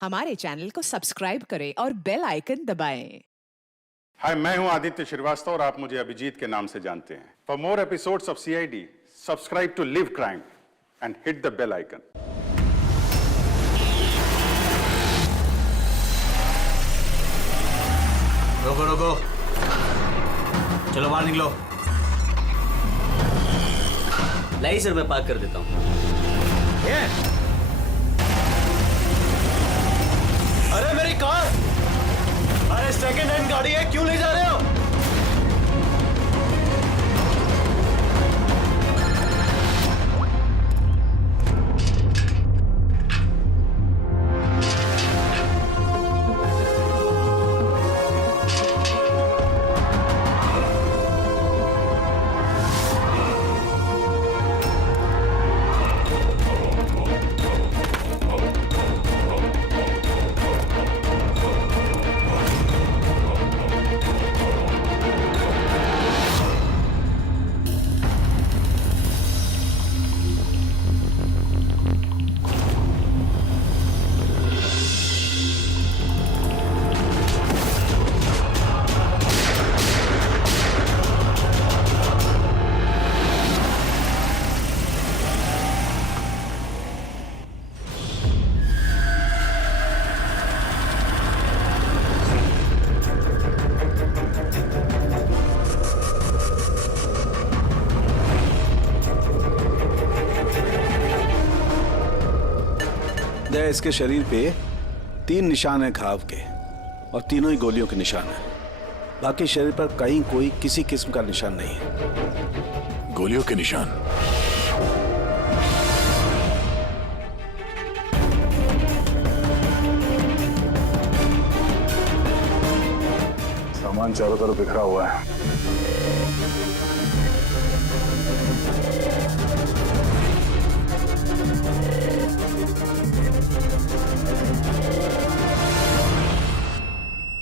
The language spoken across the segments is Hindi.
हमारे चैनल को सब्सक्राइब करें और बेल आइकन दबाएं। हाय, मैं हूं आदित्य श्रीवास्तव और आप मुझे अभिजीत के नाम से जानते हैं। For more episodes of CID, subscribe to live crime and hit the bell icon. रोको रोको, चलो बाहर निकलो। लाई सर, मैं पार्क कर देता हूँ। अरे मेरी कार! अरे सेकंड हैंड गाड़ी है, क्यों ले जा रहे हो? इसके शरीर पे 3 निशान हैं घाव के और तीनों ही गोलियों के निशान हैं। बाकी शरीर पर कहीं कोई किसी किस्म का निशान नहीं है। गोलियों के निशान? सामान चारों तरफ बिखरा हुआ है।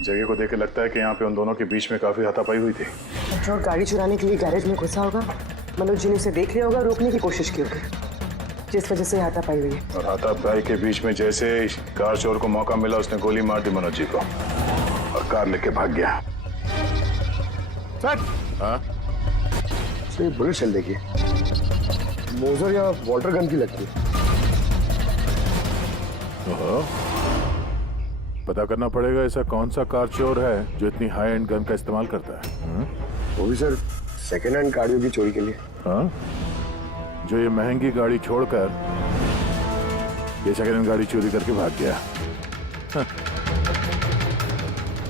जगह को देख के लगता है कि यहाँ पे उन दोनों के बीच में काफी हाथापाई हुई थी। पेट्रोल गाड़ी चुराने के लिए गैरेज में घुसा होगा। मनोज जी ने उसे देख लिया होगा, रोकने की कोशिश की होगी, जिस वजह से हाथापाई हुई है। और हाथापाई के बीच में जैसे कार चोर को मौका मिला, उसने गोली मार दी मनोज जी को और कार लेके भाग गया। हाँ? ये बुलेट चल देखिए, मोजर या वाटर गन की लगती है। पता करना पड़ेगा ऐसा कौन सा कार चोर है जो इतनी हाई एंड गन का इस्तेमाल करता है। वो भी सर सेकेंड हैंड गाड़ियों की चोरी के लिए। हाँ? जो ये महंगी गाड़ी छोड़कर ये सेकेंड हैंड गाड़ी चोरी करके भाग गया। हाँ।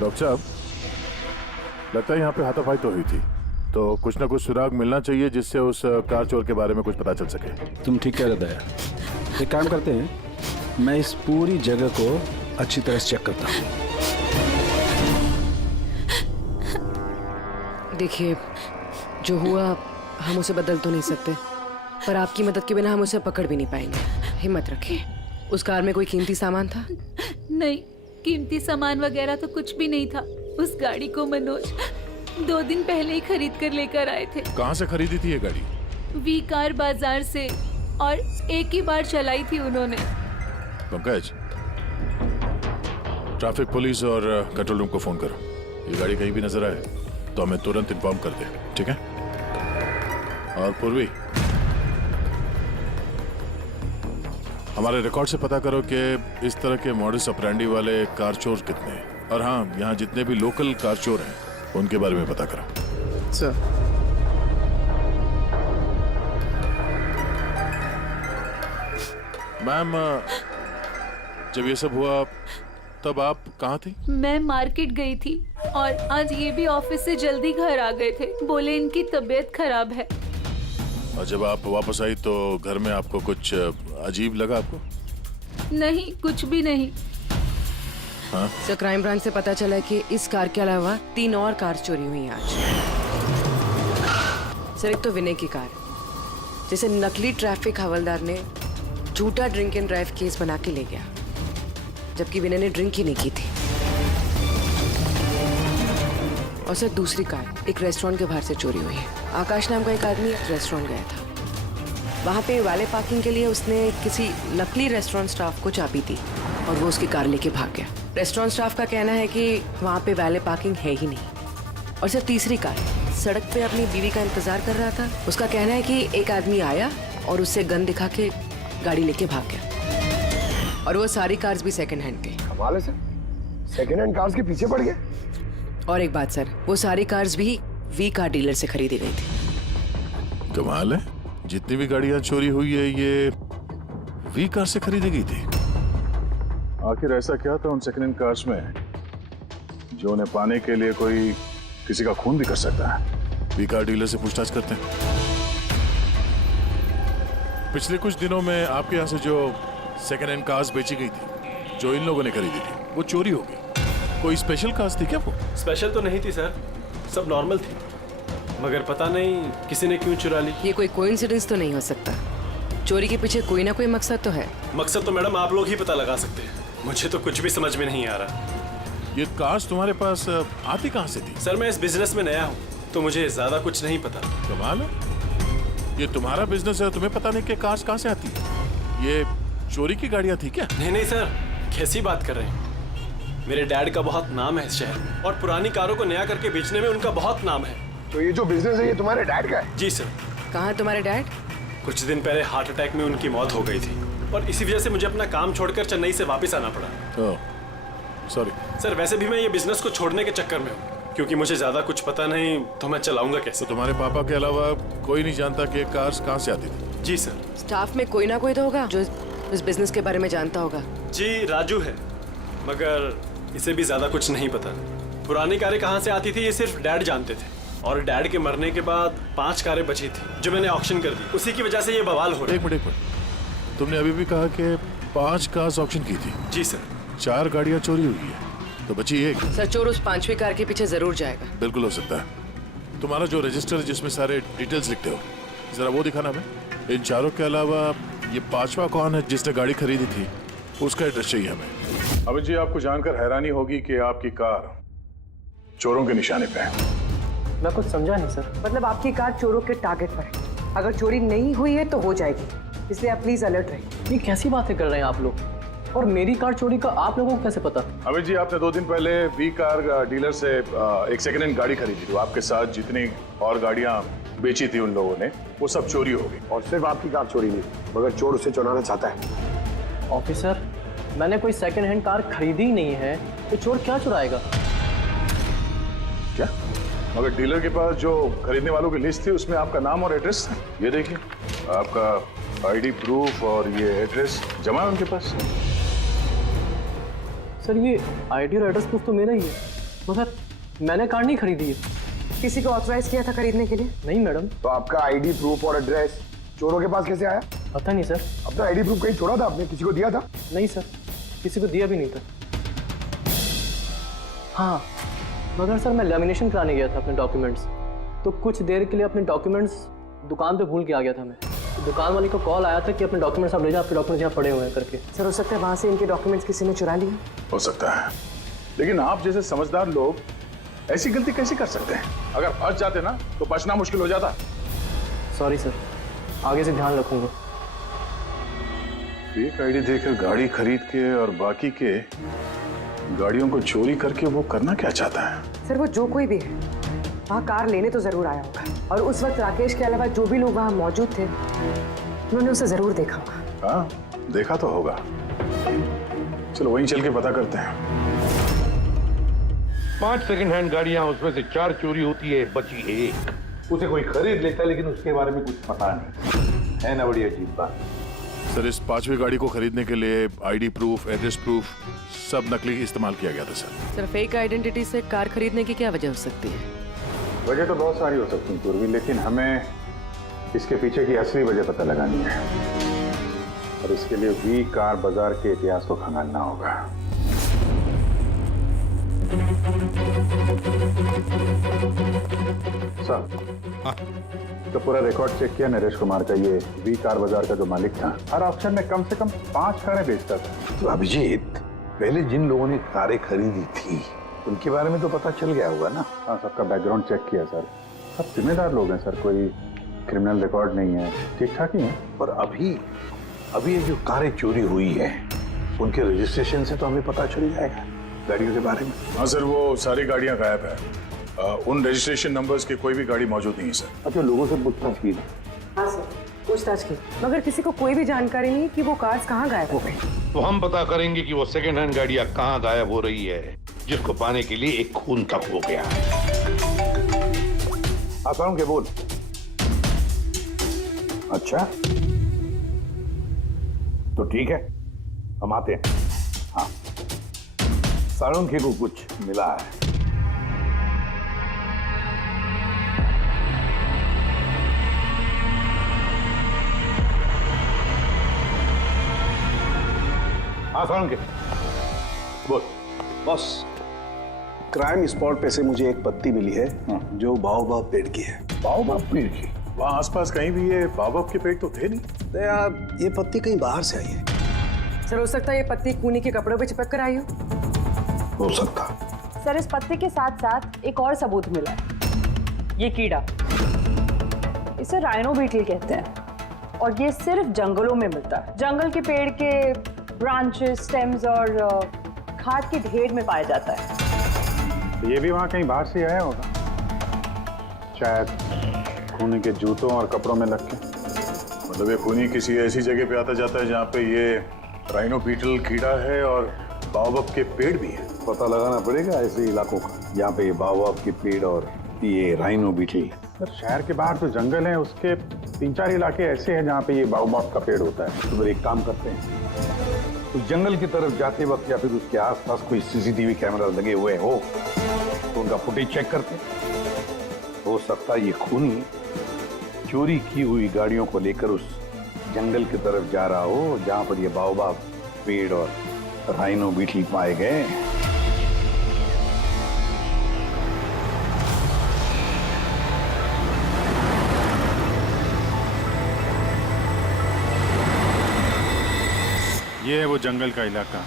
डॉक्टर साहब, लगता है यहाँ पे हाथापाई तो हुई थी, तो कुछ ना कुछ सुराग मिलना चाहिए जिससे उस कार चोर के बारे में कुछ पता चल सके। तुम ठीक कह रहे दया। एक काम करते हैं, मैं इस पूरी जगह को अच्छी तरह से चेक करता हूँ। देखिए, जो हुआ हम उसे बदल तो नहीं सकते, पर आपकी मदद के बिना हम उसे पकड़ भी नहीं पाएंगे। हिम्मत रखिए। उस कार में कोई कीमती सामान था? नहीं, कीमती सामान वगैरह तो कुछ भी नहीं था। उस गाड़ी को मनोज 2 दिन पहले ही खरीद कर लेकर आए थे। कहाँ से खरीदी थी ये गाड़ी? वी कार बाजार से, और एक ही बार चलाई थी उन्होंने। पंकज, ट्रैफिक पुलिस और कंट्रोल रूम को फोन करो। ये गाड़ी कहीं भी नजर आए तो हमें तुरंत इन्फॉर्म कर दे, ठीक है? और पूर्वी, हमारे रिकॉर्ड से पता करो कि इस तरह के मॉडस ऑपरेंडी वाले कार चोर कितने हैं। और हाँ, यहाँ जितने भी लोकल कार चोर हैं उनके बारे में पता करो। सर, मैम, जब ये सब हुआ तब आप कहाँ थी? मैं मार्केट गई थी और आज ये भी ऑफिस से जल्दी घर आ गए थे। बोले इनकी तबीयत खराब है। और जब आप वापस आई तो घर में आपको कुछ अजीब लगा आपको? नहीं, कुछ भी नहीं। हाँ? सर, क्राइम ब्रांच से पता चला कि इस कार के अलावा 3 और कार चोरी हुई आज। सर, एक तो विनय की कार, जिसे नकली ट्रैफिक हवलदार ने झूठा ड्रिंक एंड ड्राइव केस बना के ले गया, जबकि विनय ने ड्रिंक ही नहीं की थी। और सर, दूसरी कार एक रेस्टोरेंट के बाहर से चोरी हुई है। आकाश नाम का एक आदमी रेस्टोरेंट गया था। वहाँ पे वाले पार्किंग के लिए उसने किसी नकली रेस्टोरेंट स्टाफ को चाबी दी और वो उसकी कार लेके भाग गया। रेस्टोरेंट स्टाफ का कहना है कि वहाँ पे वैले पार्किंग है ही नहीं। और सिर्फ तीसरी कार सड़क पे अपनी बीवी का इंतजार कर रहा था। उसका कहना है कि एक आदमी आया और उससे गन दिखा के गाड़ी लेके भाग गया। और वो सारी कार्स भी सेकंड हैंड थे। कमाल है सर, सेकंड हैंड कार्स के पीछे पड़ गए। और एक बात सर, वो सारी कार्स भी वी कार डीलर से खरीदी गई थी। कमाल है, जितनी भी गाड़ियां चोरी हुई है ये वी कार से खरीदी गई थी। आखिर ऐसा क्या था उन सेकंड हैंड कार्स में जो उन्हें पाने के लिए कोई किसी का खून भी कर सकता है? वी कार डीलर से पूछताछ करते हैं। पिछले कुछ दिनों में आपके यहाँ से जो सेकंड हैंड कार्स बेची गई थी, जो इन लोगों ने खरीदी थी, वो चोरी हो गई। कोई स्पेशल कार्स थी क्या वो? स्पेशल तो नहीं थी सर, सब नॉर्मल थी, मगर पता नहीं किसी ने क्यों चुरा ली। ये कोई कोइंसिडेंस तो नहीं हो सकता। चोरी के पीछे कोई ना कोई मकसद तो है। मकसद तो मैडम आप लोग ही पता लगा सकते हैं, मुझे तो कुछ भी समझ में नहीं आ रहा। ये कार्स तुम्हारे पास आती कहाँ से थी? सर मैं इस बिजनेस में नया हूँ तो मुझे ज्यादा कुछ नहीं पता। कमाल है, ये तुम्हारा बिजनेस है, तुम्हें पता नहीं कि कार्स कहाँ से आती है? ये चोरी की गाड़ियाँ थी क्या? नहीं नहीं सर, कैसी बात कर रहे हैं? मेरे डैड का बहुत नाम है इस शहर में और पुरानी कारों को नया करके बेचने में उनका बहुत नाम है। तो ये जो बिजनेस है ये तुम्हारे डैड का है? जी सर। कहाँ है तुम्हारे डैड? कुछ दिन पहले हार्ट अटैक में उनकी मौत हो गई थी और इसी वजह से मुझे अपना काम छोड़कर चेन्नई से वापस आना पड़ा। सॉरी सर, वैसे भी मैं ये बिजनेस को छोड़ने के चक्कर में हूँ क्योंकि मुझे ज्यादा कुछ पता नहीं, तो मैं चलाऊंगा कैसे? तो तुम्हारे पापा के अलावा कोई नहीं जानता कि ये कार्स कहाँ से आती थी? जी सर। स्टाफ में कोई ना कोई तो होगा जो इस बिजनेस के बारे में जानता होगा। जी राजू है, मगर इसे भी ज्यादा कुछ नहीं पता। पुरानी कारें कहाँ से आती थी ये सिर्फ डैड जानते थे और डैड के मरने के बाद 5 कारें बची थी जो मैंने ऑक्शन कर दी, उसी की वजह से ये बवाल हो रहा है। एक मिनट, तुमने अभी भी कहा कि 5 कार्स ऑक्शन की थी। जी सर। 4 गाड़ियाँ चोरी हुई है तो बची एक। सर चोर उस 5वीं कार के पीछे जरूर जाएगा। बिल्कुल हो सकता है। तुम्हारा जो रजिस्टर है जिसमें सारे डिटेल्स लिखते हो, जरा वो दिखाना हमें। इन 4 के अलावा ये 5वां कौन है जिसने गाड़ी खरीदी थी, उसका एड्रेस चाहिए हमें। अभी जी आपको जानकर हैरानी होगी कि आपकी कार चोरों के निशाने पे है। मैं कुछ समझा नहीं सर। मतलब आपकी कार चोरों के टारगेट पर है। अगर चोरी नहीं हुई है तो हो जाएगी, इसलिए आप प्लीज अलर्ट रहिए। ये कैसी बातें कर रहे हैं आप लोग? और मेरी कार चोरी का आप लोगों को कैसे पता? अभी जी आपने 2 दिन पहले वी कार डीलर से एक सेकंड हैंड गाड़ी खरीदी थी। आपके साथ जितनी और गाड़ियां बेची थी उन लोगों ने, वो सब चोरी हो गई। और सिर्फ आपकी कार चोरी नहीं, मगर चोर उसे चुराना चाहता है। ऑफिसर, मैंने कोई सेकंड हैंड कार खरीदी ही नहीं है, तो चोर क्या चुराएगा? क्या? मगर डीलर के पास जो खरीदने वालों की लिस्ट थी उसमें आपका नाम और एड्रेस था। ये देखिए, आपका आईडी प्रूफ और ये एड्रेस जमा है उनके पास। सर ये आईडी और एड्रेस प्रूफ तो मेरा ही है, मगर मैंने कार नहीं खरीदी है। किसी को ऑथराइज किया था खरीदने के लिए? नहीं मैडम। तो आपका आईडी प्रूफ और एड्रेस चोरों के पास कैसे आया? पता नहीं सर। अपना आईडी प्रूफ कहीं छोड़ा था आपने? किसी को दिया था? नहीं सर, किसी को दिया भी नहीं था। हाँ, मगर सर मैं लेमिनेशन कराने गया था अपने डॉक्यूमेंट्स, तो कुछ देर के लिए अपने डॉक्यूमेंट्स दुकान पे भूल के आ गया था मैं। तो दुकान वाले को कॉल आया था कि अपने डॉक्यूमेंट्स आप ले जाओ, आपके डॉक्यूमेंट्स यहाँ पड़े हुए हैं करके। सर हो सकता है वहां से इनके डॉक्यूमेंट्स किसी ने चुरा लिए। हो सकता है, लेकिन आप जैसे समझदार लोग ऐसी गलती कैसे कर सकते हैं? अगर फंस जाते ना तो बचना मुश्किल हो जाता। सॉरी सर, आगे से ध्यान रखूंगा। फेक आईडी देकर गाड़ी खरीद के और बाकी के गाड़ियों को चोरी करके वो करना क्या चाहता है? सर वो जो कोई भी है वहाँ कार लेने तो जरूर आया होगा, और उस वक्त राकेश के अलावा जो भी लोग वहाँ मौजूद थे उन्होंने उसे जरूर देखा होगा। हाँ, देखा तो होगा। चलो वहीं चल के पता करते हैं। 5 सेकंड हैंड गाड़ियां, उसमें से 4 चोरी होती है, बची 1। उसे कोई खरीद लेता है लेकिन उसके बारे में कुछ पता नहीं है ना। बड़ी अजीब बात। सर इस 5वीं गाड़ी को खरीदने के लिए आईडी प्रूफ, एड्रेस प्रूफ सब नकली इस्तेमाल किया गया था सर। सर फेक आइडेंटिटी से कार खरीदने की क्या वजह हो सकती है? वजह तो बहुत सारी हो सकती है पूर्वी, लेकिन हमें इसके पीछे की असली वजह पता लगानी है और इसके लिए वी कार बाजार के इतिहास को खंगालना होगा। सर, तो पूरा रिकॉर्ड चेक किया नरेश कुमार का। ये वी कार बाजार का जो मालिक था, हर ऑक्शन में कम से कम 5 कारें बेचता था। तो अभिजीत, पहले जिन लोगों ने कारें खरीदी थी उनके बारे में तो पता चल गया होगा ना? हाँ, सबका बैकग्राउंड चेक किया सर। सब जिम्मेदार लोग हैं सर, कोई क्रिमिनल रिकॉर्ड नहीं है, ठीक ठाक ही है। और अभी ये जो कारें चोरी हुई है उनके रजिस्ट्रेशन से तो हमें पता चल जाएगा गाड़ियों के बारे में। हाँ सर, वो सारी गाड़ियां गायब है। उन रजिस्ट्रेशन नंबर्स की कोई भी गाड़ी मौजूद नहीं है सर। अच्छा, लोगों से पूछताछ की? हाँ सर, पूछताछ की, मगर किसी को कोई भी जानकारी नहीं कि वो कार्स कहाँ गायब हो गई। तो हम पता करेंगे कि वो सेकंड हैंड गाड़ियां कहाँ गायब हो रही है, जिसको पाने के लिए एक खून तक हो गया। आसान के बोल। अच्छा तो ठीक है, हम आते हैं। हाँ, साळुंखे को कुछ मिला है। हाँ साळुंखे बोल। बॉस, क्राइम स्पॉट पे से मुझे एक पत्ती मिली है जो बाओबाब पेड़ की है। बाओबाब पेड़ की? वहाँ आसपास कहीं भी ये बाबा के पेड़ तो थे नहीं। तो यार, ये पत्ती कहीं बाहर से आई है। सर, हो सकता है ये पत्ती कूनी के कपड़ों पे चिपक कर आई हो सकता। सर, इस पत्ते के साथ साथ एक और सबूत मिला है। ये कीड़ा, इसे राइनो बीटल कहते हैं और ये सिर्फ जंगलों में मिलता है। जंगल के पेड़ के ब्रांचेस, स्टेम्स और खाद के ढेर में पाया जाता है। तो ये भी वहाँ कहीं बाहर से आया होगा, शायद खूनी के जूतों और कपड़ों में लग के। मतलब ये खूनी किसी ऐसी जगह पे आता जाता है जहाँ पे ये राइनो बीटल कीड़ा है और बाओबाब के पेड़ भी है। पता लगाना पड़ेगा ऐसे इलाकों का जहाँ पे बाओबाब के पेड़ और ये राइनो बीटल। सर, शहर के बाहर तो जंगल है, उसके 3-4 इलाके ऐसे हैं जहाँ पे ये बाओबाब का पेड़ होता है। तो फिर एक काम करते हैं, उस जंगल की तरफ जाते वक्त या फिर उसके आसपास कोई सीसीटीवी कैमरा लगे हुए हो तो उनका फुटेज चेक करते हैं। हो सकता है ये खूनी चोरी की हुई गाड़ियों को लेकर उस जंगल की तरफ जा रहा हो जहां पर ये बाओबाब पेड़ और राइनो बीटल पाए गए। ये है वो जंगल का इलाका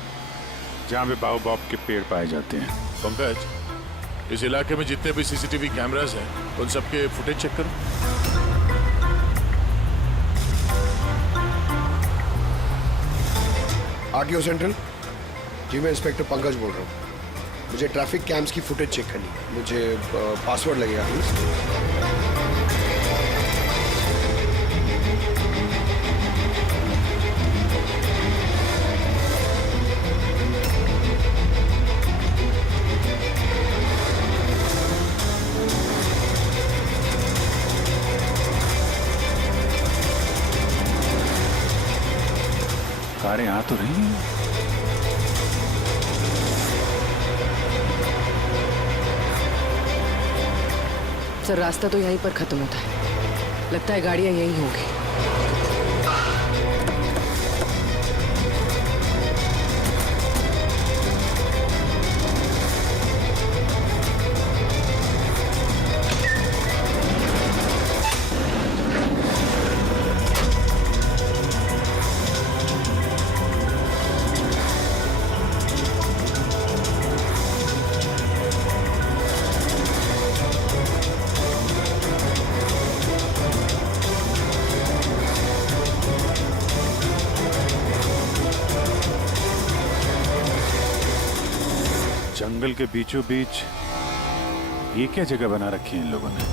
जहाँ पे बाओबाब के पेड़ पाए जाते हैं। पंकज, इस इलाके में जितने भी सीसीटीवी कैमरास हैं उन सबके फुटेज चेक करो। आरटीओ सेंट्रल जी, मैं इंस्पेक्टर पंकज बोल रहा हूँ। मुझे ट्रैफिक कैम्स की फुटेज चेक करनी है। मुझे पासवर्ड लगेगा प्लीज। कारें आ तो रही हैं। सर, रास्ता तो यहीं पर खत्म होता है। लगता है गाड़ियां यहीं होंगी। जंगल के बीचों बीच ये क्या जगह बना रखी है इन लोगों ने?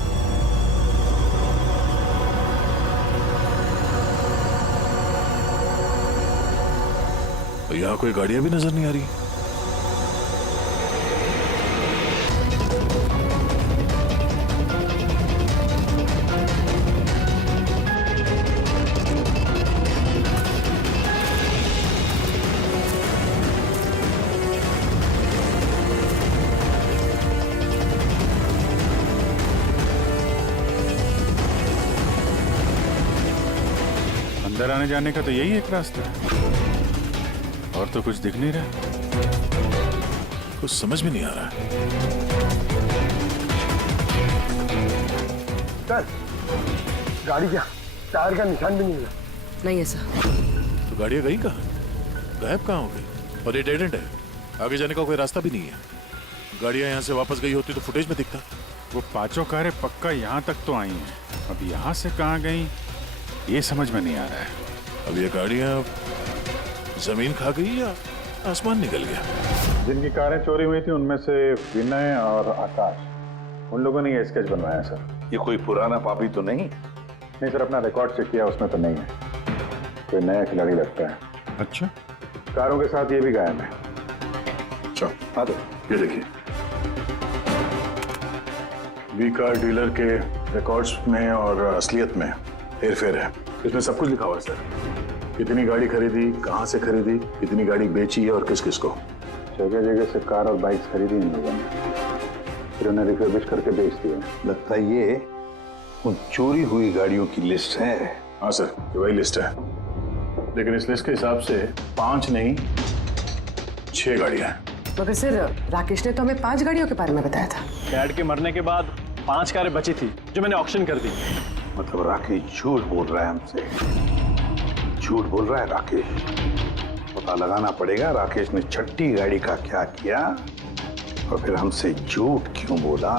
यहाँ कोई गाड़ियां भी नजर नहीं आ रही। अंदर आने जाने का तो यही एक रास्ता है, और तो कुछ दिख नहीं रहा। कुछ समझ में नहीं आ रहा है। सर, गाड़ी क्या टायर का निशान भी नहीं मिला। नहीं है सर। तो गाड़ियां गई कहाँ? गायब कहाँ हो गई? और ये डेड एंड है, आगे जाने का कोई रास्ता भी नहीं है। गाड़ियां यहाँ से वापस गई होती तो फुटेज में दिखता। वो पांचों कारें पक्का यहाँ तक तो आई हैं, अब यहाँ से कहाँ गई ये समझ में नहीं आ रहा है। अब ये गाड़ियां जमीन खा गई या आसमान निकल गया? जिनकी कारें चोरी हुई थी उनमें से विनय और आकाश, उन लोगों ने ये स्केच बनवाया सर। ये कोई पुराना पापी तो नहीं? नहीं सर, अपना रिकॉर्ड चेक किया, उसमें तो नहीं है। कोई नया खिलाड़ी लगता है। अच्छा, कारों के साथ ये भी गायब है। अच्छा, हाँ तो ये देखिए, वी कार डीलर के रिकॉर्ड्स में और असलियत में हेरफेर है। इसमें सब कुछ लिखा हुआ है सर, कितनी गाड़ी खरीदी, कहाँ से खरीदी, कितनी गाड़ी बेची है और किस किस को। जगह जगह से कार और बाइक्स खरीदी इन लोगों ने, फिर उन्हें रिफर्बिश करके बेच दिए। लगता है ये उन चोरी हुई गाड़ियों की लिस्ट है। हाँ सर, ये वही लिस्ट है, लेकिन इस लिस्ट के हिसाब से 5 नहीं 6 गाड़ियां हैं। मगर सर, राकेश ने तो हमें 5 गाड़ियों के बारे में बताया था। डैड के मरने के बाद 5 कारें बची थी जो मैंने ऑक्शन कर दी। मतलब राकेश झूठ बोल रहा है हमसे, झूठ बोल रहा है राकेश। पता लगाना पड़ेगा राकेश ने छठी गाड़ी का क्या किया और फिर हमसे झूठ क्यों बोला।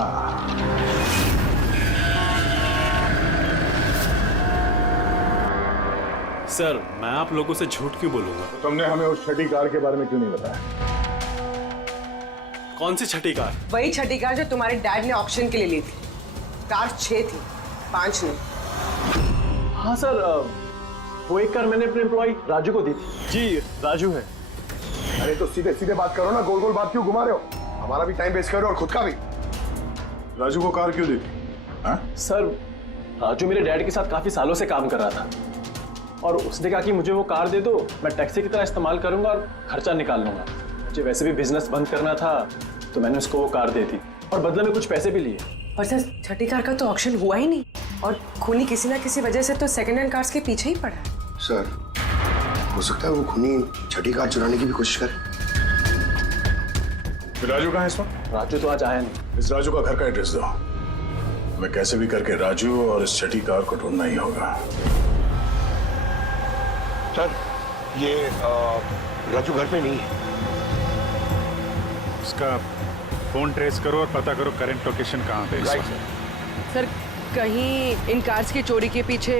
सर, मैं आप लोगों से झूठ क्यों बोलूंगा? तो तुमने हमें उस छठी कार के बारे में क्यों नहीं बताया? कौन सी छठी कार? वही छठी कार जो तुम्हारे डैड ने ऑक्शन के लिए ली थी। कार 6 थी, 5 नहीं। हाँ सर, वो एक कार मैंने अपने एम्प्लॉय राजू को दी थी। जी, राजू है। अरे तो सीधे सीधे बात करो ना, गोल गोल बात क्यों घुमा रहे हो? हमारा भी टाइम वेस्ट कर रहे हो और खुद का भी। राजू को कार क्यों दी थी? हाँ? सर, राजू मेरे डैड के साथ काफी सालों से काम कर रहा था और उसने कहा कि मुझे वो कार दे दो, मैं टैक्सी की तरह इस्तेमाल करूंगा और खर्चा निकाल लूंगा। मुझे वैसे भी बिजनेस बंद करना था तो मैंने उसको वो कार दे दी और बदले में कुछ पैसे भी लिए। पर सर, छठी कार का तो ऑक्शन हुआ ही नहीं और खूनी किसी ना किसी वजह से तो सेकंड हैंड कार्स के पीछे ही पड़ा है। सर, हो सकता है वो खूनी छठी कार चुराने की भी कोशिश करे। राजू कहाँ है इस वक्त? राजू तो आज आया नहीं। इस राजू का घर का एड्रेस दो, हमें कैसे भी करके राजू और इस छठी कार को ढूंढना ही होगा। सर, ये राजू घर पे नहीं है। इसका फोन ट्रेस करो और पता करो करंट लोकेशन कहाँ पे है। सर, कहीं इन कार्स की चोरी के पीछे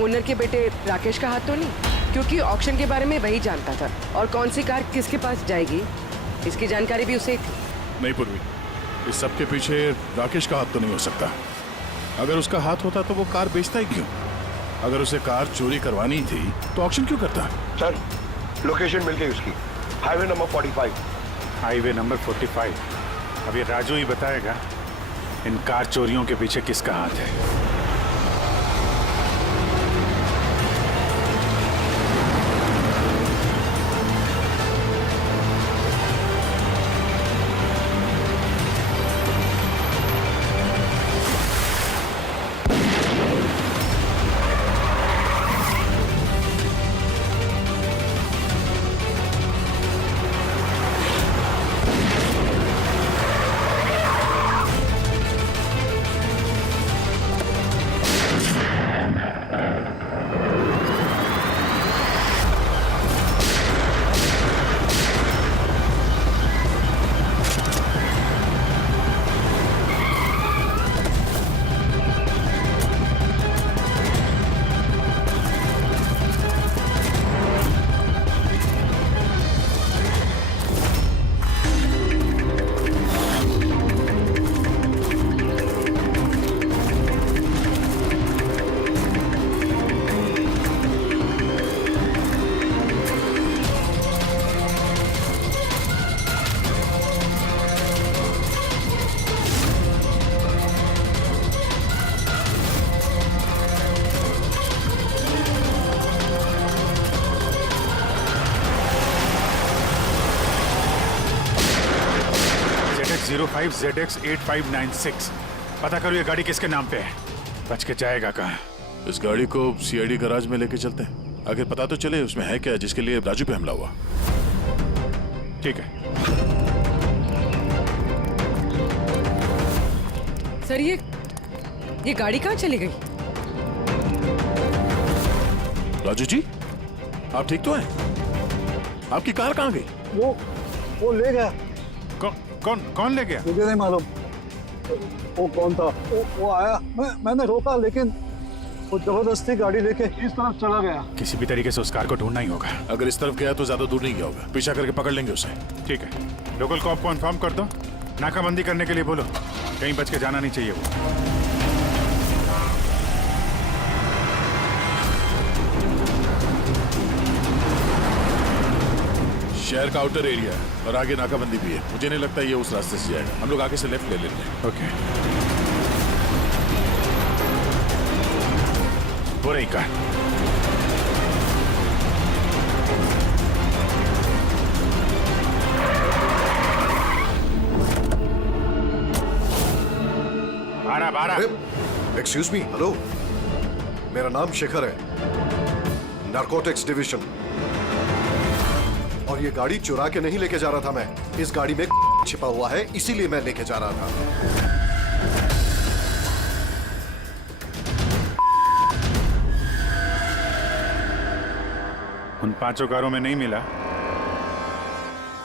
ओनर के बेटे राकेश का हाथ तो नहीं? क्योंकि ऑक्शन के बारे में वही जानता था और कौन सी कार किसके पास जाएगी इसकी जानकारी भी उसे ही थी। नहीं पूर्वी, इस सब के पीछे राकेश का हाथ तो नहीं हो सकता। अगर उसका हाथ होता तो वो कार बेचता ही क्यों? अगर उसे कार चोरी करवानी थी तो ऑक्शन क्यों करता? सर, लोकेशन मिल गई उसकी, हाईवे नंबर 45। Highway number 45। अब ये राजू ही बताएगा इन कार चोरियों के पीछे किसका हाथ है। ZX05 ZX8596। पता करो ये गाड़ी किसके नाम पे है। बच के जाएगा कहाँ? इस गाड़ी को CID गैराज में लेके चलते हैं, आगे पता तो चले उसमें है क्या जिसके लिए राजू पे हमला हुआ। ठीक है। सर, ये गाड़ी कहाँ चली गई? राजू जी, आप ठीक तो हैं? आपकी कार कहाँ गई? वो ले गया। कौन ले गया? मुझे नहीं मालूम वो कौन था। वो आया, मैंने रोका लेकिन वो जबरदस्ती गाड़ी लेके इस तरफ चला गया। किसी भी तरीके से उस कार को ढूंढना ही होगा। अगर इस तरफ गया तो ज्यादा दूर नहीं गया होगा, पीछा करके पकड़ लेंगे उसे। ठीक है, लोकल कॉप को इन्फॉर्म कर दो, नाकाबंदी करने के लिए बोलो, कहीं बच के जाना नहीं चाहिए वो। शहर का आउटर एरिया है और आगे नाकाबंदी भी है। मुझे नहीं लगता ये उस रास्ते से जाएगा। हम लोग आगे से लेफ्ट ले लेंगे। ओके, वो रही कार। बारह। एक्सक्यूज मी, हेलो, मेरा नाम शेखर है, नारकोटिक्स डिवीजन। और ये गाड़ी चुरा के नहीं लेके जा रहा था मैं, इस गाड़ी में छिपा हुआ है, इसीलिए मैं लेके जा रहा था। उन 5 कारों में नहीं मिला,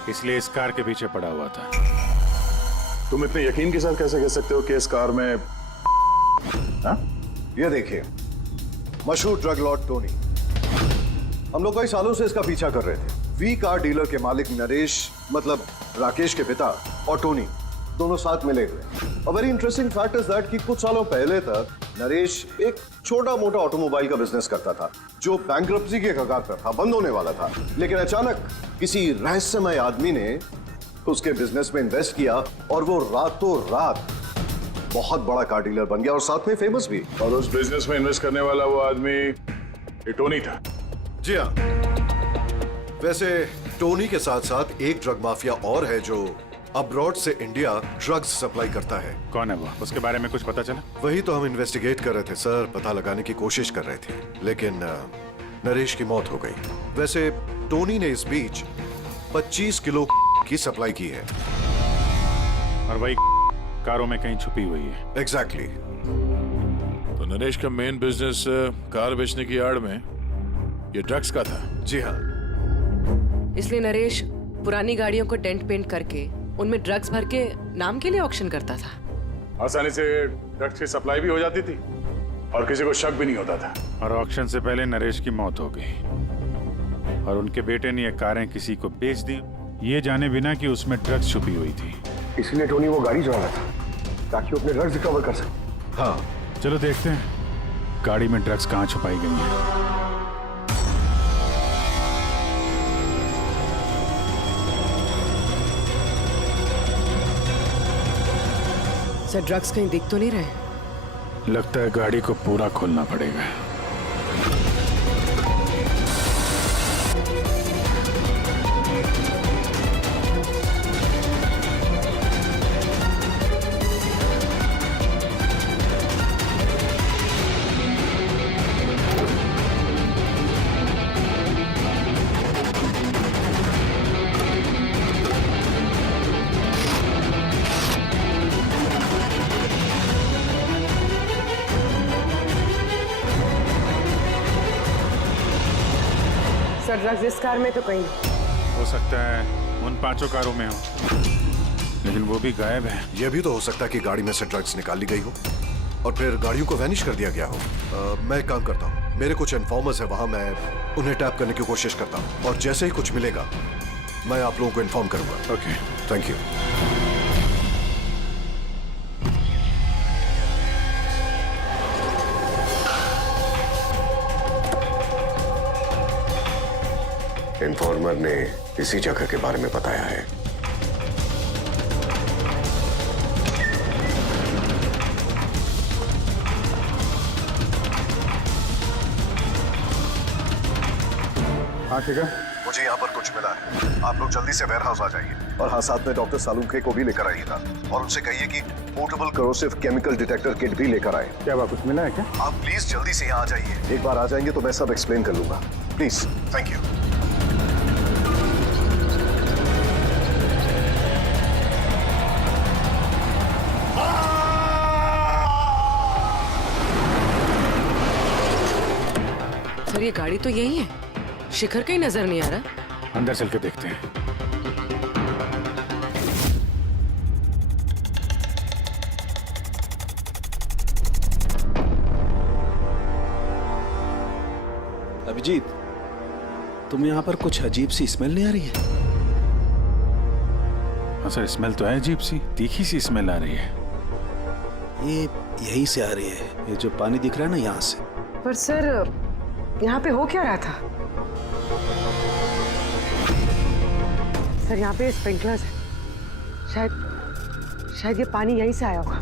इसलिए इस कार के पीछे पड़ा हुआ था। तुम इतने यकीन के साथ कैसे कह सकते हो कि इस कार में ये देखिए, मशहूर ड्रग लॉर्ड टोनी, हम लोग कई सालों से इसका पीछा कर रहे थे। वी कार डीलर के मालिक नरेश, मतलब राकेश के पिता, और टोनी दोनों साथ मिले हुए। और very interesting fact is that कि कुछ सालों पहले तक नरेश एक छोटा मोटा ऑटोमोबाइल का बिजनेस करता था जो बैंक्रप्सी के कगार पर था, बंद होने वाला था। लेकिन अचानक किसी रहस्यमय आदमी ने उसके बिजनेस में इन्वेस्ट किया और वो रातों रात बहुत बड़ा कार डीलर बन गया और साथ में फेमस भी। और उस बिजनेस में इन्वेस्ट करने वाला वो आदमी ये टोनी था। जी हाँ, वैसे टोनी के साथ साथ एक ड्रग माफिया और है जो अब्रॉड से इंडिया ड्रग्स सप्लाई करता है। कौन है वो? उसके बारे में कुछ पता चला? वही तो हम इन्वेस्टिगेट कर रहे थे सर, पता लगाने की कोशिश कर रहे थे, लेकिन नरेश की मौत हो गई। वैसे टोनी ने इस बीच 25 किलो की सप्लाई की है और वही कारों में कहीं छुपी हुई है। एग्जैक्टली। तो नरेश का मेन बिजनेस कार बेचने की आड़ में ये ड्रग्स का था। जी हाँ, इसलिए नरेश पुरानी गाड़ियों को डेंट पेंट करके उनमें ड्रग्स भर के नाम के लिए ऑक्शन करता था। आसानी से ड्रग्स की सप्लाई भी हो जाती थी और किसी को शक भी नहीं होता था। और ऑक्शन से पहले नरेश की मौत हो गई और उनके बेटे ने ये कारें किसी को बेच दी, ये जाने बिना कि उसमें ड्रग्स छुपी हुई थी। इसलिए टोनी वो गाड़ी चुरा रहा था ताकि वो अपने ड्रग्स रिकवर कर सके। हाँ, चलो देखते हैं गाड़ी में ड्रग्स कहाँ छुपाई गई हैं। सर, ड्रग्स कहीं दिख तो नहीं रहे? लगता है गाड़ी को पूरा खोलना पड़ेगा। सर, ड्रग्स इस कार में तो कहीं नहीं। हो सकता है उन 5 कारों में हो, लेकिन वो भी गायब है। यह भी तो हो सकता है कि गाड़ी में से ड्रग्स निकाल ली गई हो और फिर गाड़ियों को वैनिश कर दिया गया हो। मैं एक काम करता हूँ, मेरे कुछ इन्फॉर्मर्स है वहां, मैं उन्हें टैप करने की कोशिश करता हूँ और जैसे ही कुछ मिलेगा मैं आप लोगों को इन्फॉर्म करूंगा। Okay, thank you. इन्फॉर्मर ने इसी जगह के बारे में बताया है। हाँ ठीक है, मुझे यहाँ पर कुछ मिला है, आप लोग जल्दी से वेयर हाउस आ जाइए। और हाँ, साथ में डॉक्टर सालुंखे को भी लेकर आइएगा और उनसे कहिए कि portable corrosive chemical detector kit भी लेकर आए। क्या बात, कुछ मिला है क्या? आप प्लीज जल्दी से यहाँ आ जाइए। एक बार आ जाएंगे तो मैं सब एक्सप्लेन कर लूंगा। Please, thank you. सर, ये गाड़ी तो यही है, शिखर कहीं नजर नहीं आ रहा। अंदर चल के देखते हैं। अभिजीत, तुम यहाँ पर कुछ अजीब सी स्मेल नहीं आ रही है? हाँ सर, स्मेल तो है अजीब सी, तीखी सी स्मेल आ रही है। ये यहीं से आ रही है, ये जो पानी दिख रहा है ना यहाँ से। पर सर यहाँ पे हो क्या रहा था? सर यहाँ पे स्प्रिंकलर्स है, शायद ये पानी यहीं से आया होगा।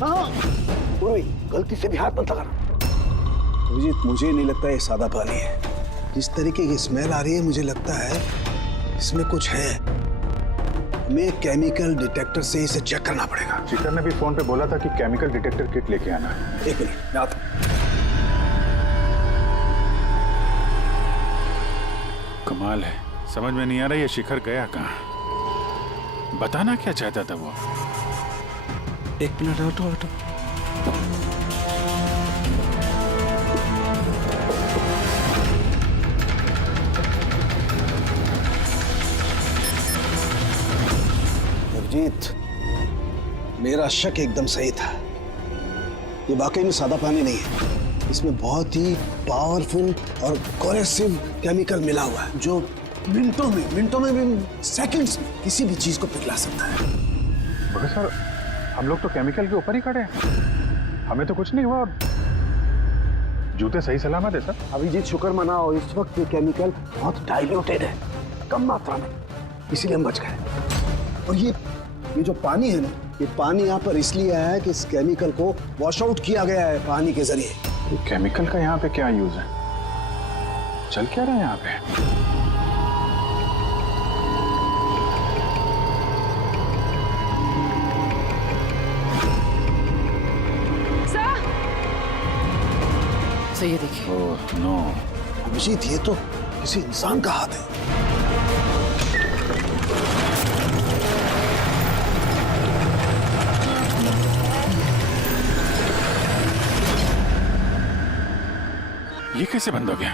हाँ, गलती से भी हाथ मत लगा। अभिजीत, मुझे नहीं लगता ये सादा पानी है। जिस तरीके की स्मेल आ रही है, मुझे लगता है इसमें कुछ है। हमें केमिकल डिटेक्टर से इसे चेक करना पड़ेगा। चिकन ने भी फोन पे बोला था कि केमिकल डिटेक्टर किट लेके आना है। 1 मिनट, मैं आता हूं। कमाल है, समझ में नहीं आ रहा ये शिखर गया कहाँ। बताना क्या चाहता था वो? 1 मिनट, हटो। अभिजीत, मेरा शक एकदम सही था। ये वाकई में सादा पानी नहीं है। इसमें बहुत ही पावरफुल और कोरेसिव केमिकल मिला हुआ है, जो मिनटों में भी, सेकंड्स में किसी भी चीज को पिघला सकता है। मगर सर, हम लोग तो केमिकल के ऊपर ही खड़े हैं, हमें तो कुछ नहीं हुआ। जूते सही सलामत है सर। अभिजीत, शुक्र मनाओ, इस वक्त ये केमिकल बहुत डाइल्यूटेड है, कम मात्रा में, इसीलिए हम बच गए। और ये जो पानी है ना, ये पानी यहाँ पर इसलिए आया है कि इस केमिकल को वॉश आउट किया गया है पानी के जरिए। केमिकल का यहाँ पे क्या यूज है? चल क्या रहा है यहाँ पे? सर ये देखिए। Oh no. अभिजीत, ये तो किसी इंसान का हाथ है। ये कैसे बंद हो गया?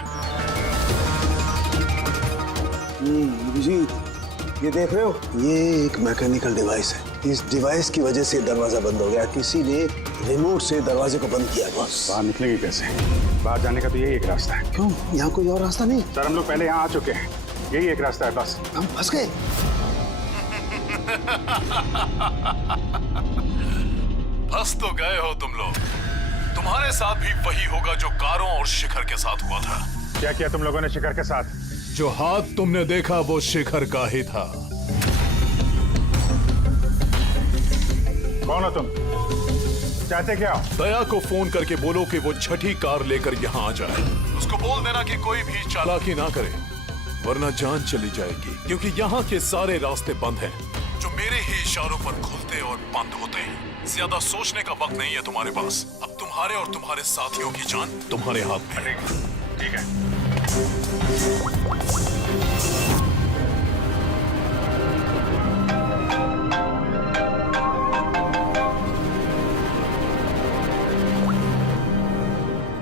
अभिजीत, ये देख रहे हो, ये एक मैकेनिकल डिवाइस है। इस डिवाइस की वजह से दरवाजा बंद हो गया। किसी ने रिमोट से दरवाजे को बंद किया। बस बाहर निकलेंगे कैसे? बाहर जाने का तो यही एक रास्ता है। क्यों, यहाँ कोई और रास्ता नहीं? सर, हम लोग पहले यहाँ आ चुके हैं, यही एक रास्ता है बस। हम फंस गए। फंस तो गए हो तुम लोग। तुम्हारे साथ भी वही होगा जो कारों और शिखर के साथ हुआ था। क्या किया तुम लोगों ने शिखर के साथ? जो हाथ तुमने देखा वो शिखर का ही था। कौन हो तुम? चाहते क्या हो? दया को फोन करके बोलो कि वो छठी कार लेकर यहाँ आ जाए। उसको बोल देना कि कोई भी चालाकी ना करे, वरना जान चली जाएगी। क्योंकि यहाँ के सारे रास्ते बंद हैं, जो मेरे ही इशारों पर खुलते और बंद होते हैं। ज्यादा सोचने का वक्त नहीं है तुम्हारे पास। अब तुम्हारे और तुम्हारे साथियों की जान तुम्हारे हाथ में है। ठीक है।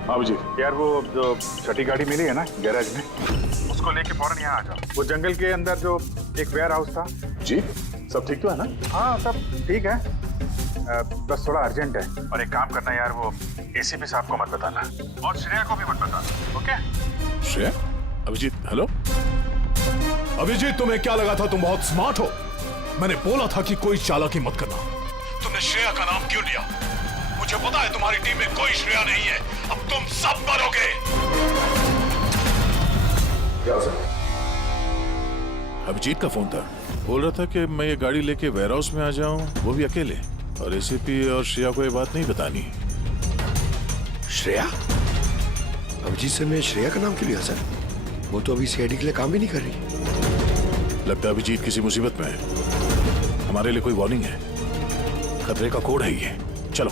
हाँ जी यार, वो जो छठी गाड़ी मिली है ना गैराज में, उसको लेके फौरन यहाँ आ जाओ। वो जंगल के अंदर जो एक वेयर हाउस था। जी, सब ठीक तो है ना? हाँ, सब ठीक है। बस थोड़ा अर्जेंट है। और एक काम करना यार, वो एसीपी साहब को मत बताना और श्रेया को भी मत बताना, ओके? श्रेया? अभिजीत, हेलो अभिजीत, तुम्हें क्या लगा था तुम बहुत स्मार्ट हो? मैंने बोला था कि कोई चालाकी मत करना। तुमने श्रेया का नाम क्यों लिया? मुझे पता है तुम्हारी टीम में कोई श्रेया नहीं है। अब तुम सब मरोगे। क्या हो सकता? अभिजीत का फोन था, बोल रहा था कि मैं ये गाड़ी लेके वेयर हाउस में आ जाऊं, वो भी अकेले। और एसीपी और श्रेया को ये बात नहीं बतानी। श्रेया? अभिजीत से मैं श्रेया का नाम क्यों लिया सर? वो तो अभी सीआईडी के लिए काम भी नहीं कर रही। लगता है अभिजीत किसी मुसीबत में है। हमारे लिए कोई वार्निंग है, खतरे का कोड है ये। चलो।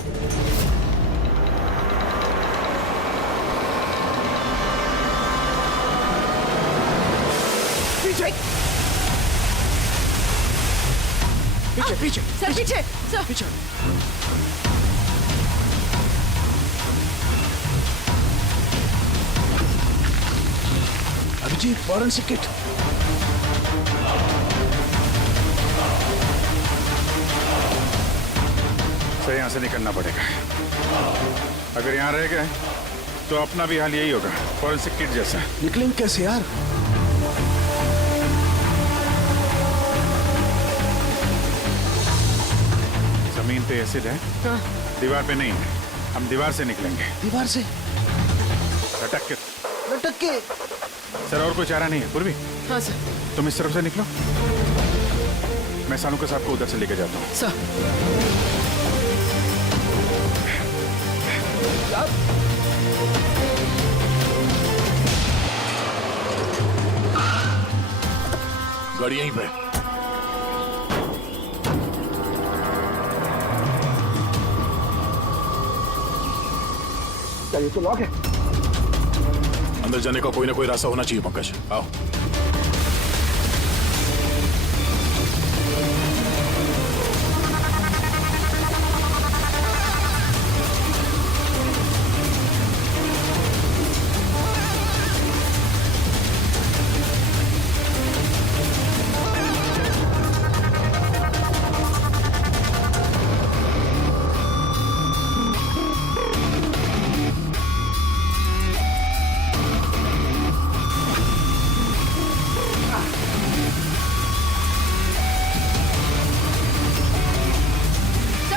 पीछे पीछे पीछे सर, पीछे सर, पीछे। Abhijit, forensic kit. सर, यहाँ से निकलना पड़ेगा। अगर यहाँ रह गए तो अपना भी हाल यही होगा, फॉरेंसिक किट जैसा। निकलेंगे कैसे यार? जमीन पे एसिड है, दीवार पे नहीं है। हम दीवार से निकलेंगे। दीवार से लटक के। लटक के? सर और कोई चारा नहीं है पूर्वी? हाँ सर। तुम इस तरफ से निकलो, मैं सानू के साथ को उधर से लेके जाता हूँ। सर गाड़ी यहीं पे। क्या ये तो लॉक है? अंदर जाने का कोई ना कोई रास्ता होना चाहिए पंकज, आओ।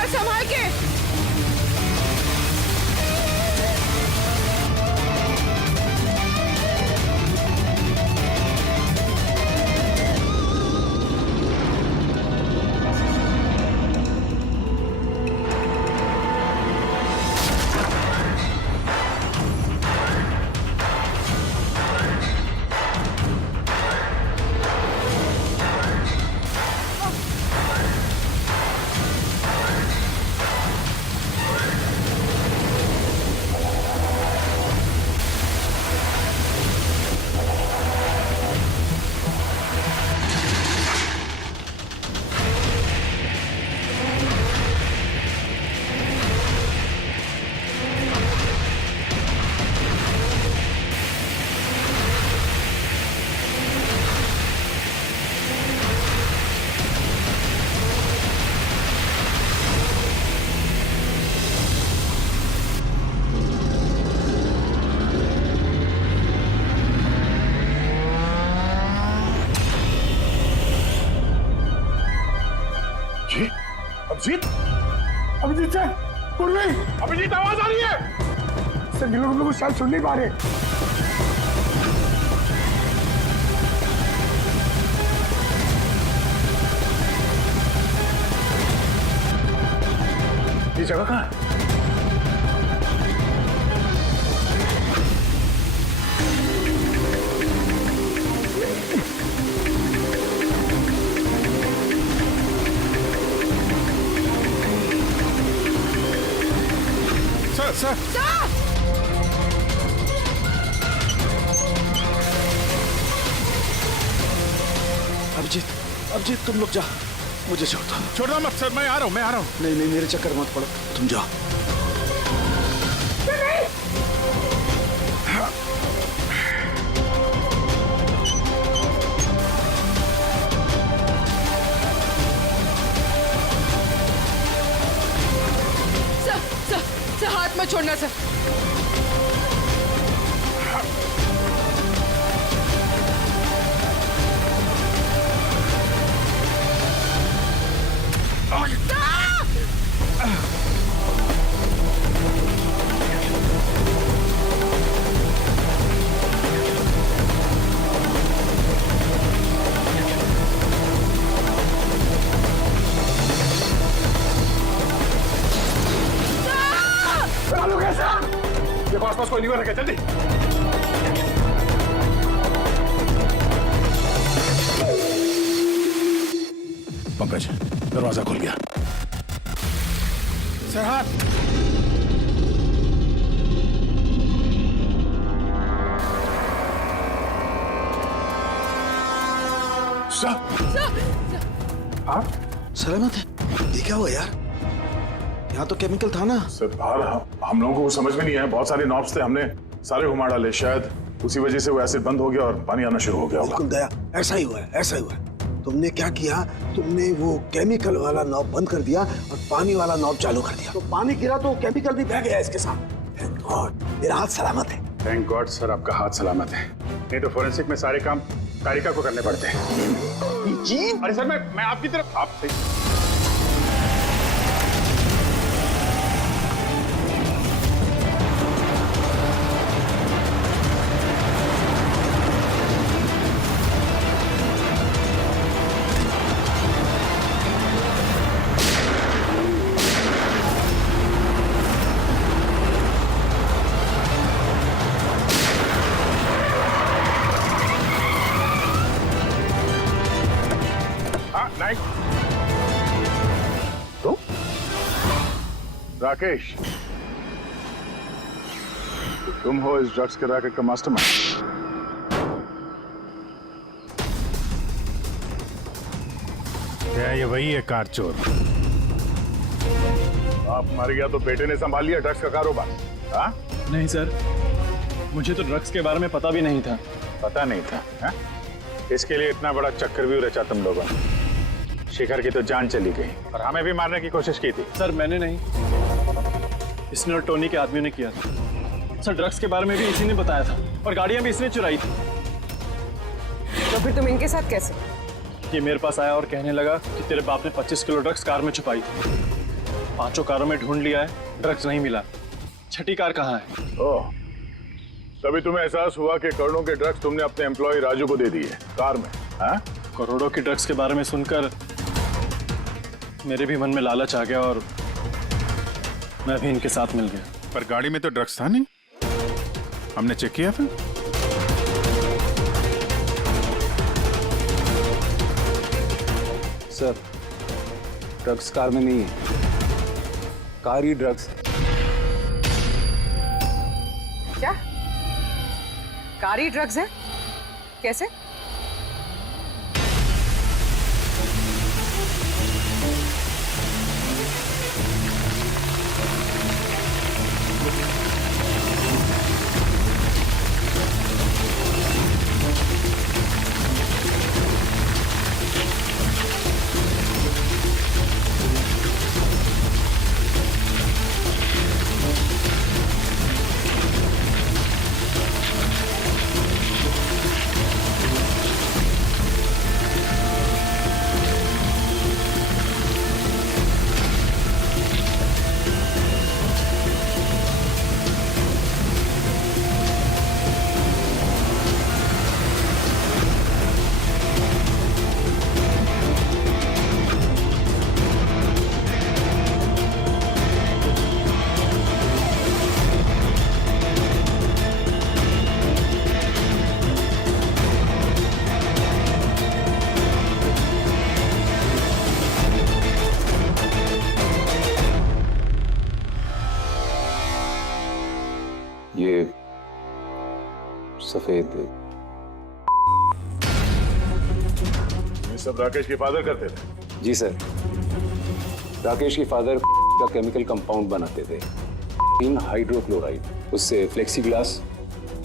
संभाल के। अभिजीत, अभिजीत सर, पूर्वी, अभिजीत आवाज आ रही है। सर हम लोग शायद सुन नहीं पा रहे। ये जगह कहाँ है? सर अभिजीत तुम लोग जा, मुझे छोड़ दो मत सर, मैं आ रहा हूँ। नहीं मेरे चक्कर मत पड़ो, तुम जाओ। सर हाथ मत छोड़ना सर। देखो आसपास कोई नहीं रखे, जल्दी। पंकज दरवाजा खुल गया। सर हाथ। सलामत है? ये क्या हुआ यार? यहाँ तो केमिकल था ना। सर बाहर हम लोगों को समझ में नहीं आया, बहुत सारे नॉब्स थे, हमने सारे घुमा डाले, शायद उसी वजह से वो एसिड बंद हो गया और पानी आना शुरू हो गया। बिल्कुल दया, ऐसा ही हुआ है। तुमने क्या किया, तुमने वो केमिकल वाला नॉब बंद कर दिया और पानी वाला नॉब चालू कर दिया, तो पानी गिरा तो केमिकल भी बह गया इसके साथ। गॉड, मेरा हाथ सलामत है। थैंक गॉड सर, आपका हाथ सलामत है, नहीं तो फोरेंसिक में सारे काम कारिका को करने पड़ते हैं। जी अरे सर, मैं आपकी तरफ आपसे तो राकेश, तो तुम हो इस ड्रग्स के रैकेट का मास्टरमाइंड। क्या ये वही है कार चोर? आप मर गया तो बेटे ने संभाल लिया ड्रग्स का कारोबार? हाँ? नहीं सर, मुझे तो ड्रग्स के बारे में पता भी नहीं था। पता नहीं था? हाँ? इसके लिए इतना बड़ा चक्रव्यूह रचा तुम लोगों ने। शिखर की तो जान चली गई और हमें भी मारने की कोशिश की थी। सर मैंने नहीं, इसने और टोनी के आदमियों ने किया था। सर ड्रग्स के बारे में भी इसी ने बताया था और गाड़ियां भी इसने चुराई थी। तो फिर तुम इनके साथ कैसे? ये मेरे पास आया और कहने लगा कि तेरे बाप ने 25 किलो ड्रग्स कार में छुपाई थी। 5 कारों में ढूंढ लिया है, ड्रग्स नहीं मिला। 6ठी कार कहाँ है? ओह, तभी तुम्हें एहसास हुआ कि करोड़ों के ड्रग्स तुमने अपने एम्प्लॉय राजू को दे दिए कार में। हाँ? करोड़ों के ड्रग्स के बारे में सुनकर मेरे भी मन में लालच आ गया और मैं भी इनके साथ मिल गया। पर गाड़ी में तो ड्रग्स था नहीं, हमने चेक किया फिर। सर, ड्रग्स कार में नहीं है, कार ही ड्रग्स है। क्या? कार ही ड्रग्स है? कैसे? ये सफेद, ये सब राकेश के फादर करते थे? जी सर, राकेश के फादर का केमिकल कंपाउंड बनाते थे, हाइड्रोक्लोराइड। उससे फ्लेक्सी ग्लास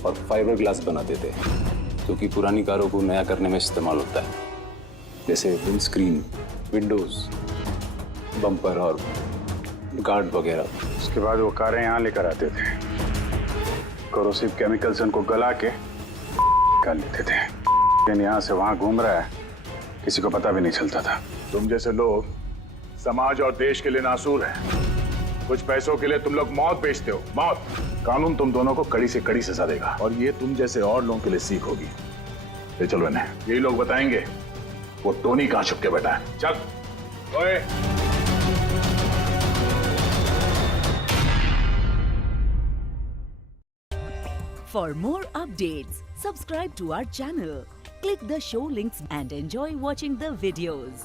और फाइबर ग्लास बनाते थे, जो कि पुरानी कारों को नया करने में इस्तेमाल होता है, जैसे विंड स्क्रीन, विंडोज, बम्पर और गार्ड वगैरह। उसके बाद वो कारें यहाँ लेकर आते थे, कोरोसिव केमिकल से उनको गला के निकाल लेते थे। लेकिन यहाँ से वहाँ घूम रहा है, किसी को पता भी नहीं चलता था। तुम जैसे लोग समाज और देश के लिए नासूर हैं। कुछ पैसों के लिए तुम लोग मौत बेचते हो, मौत। कानून तुम दोनों को कड़ी से कड़ी सजा देगा और ये तुम जैसे और लोगों के लिए सीख होगी। ले चलो इन्हें, यही लोग बताएंगे वो टोनी कहाँ छुप के बैठा है। चल ओए। For more updates, subscribe to our channel, click the show links and enjoy watching the videos.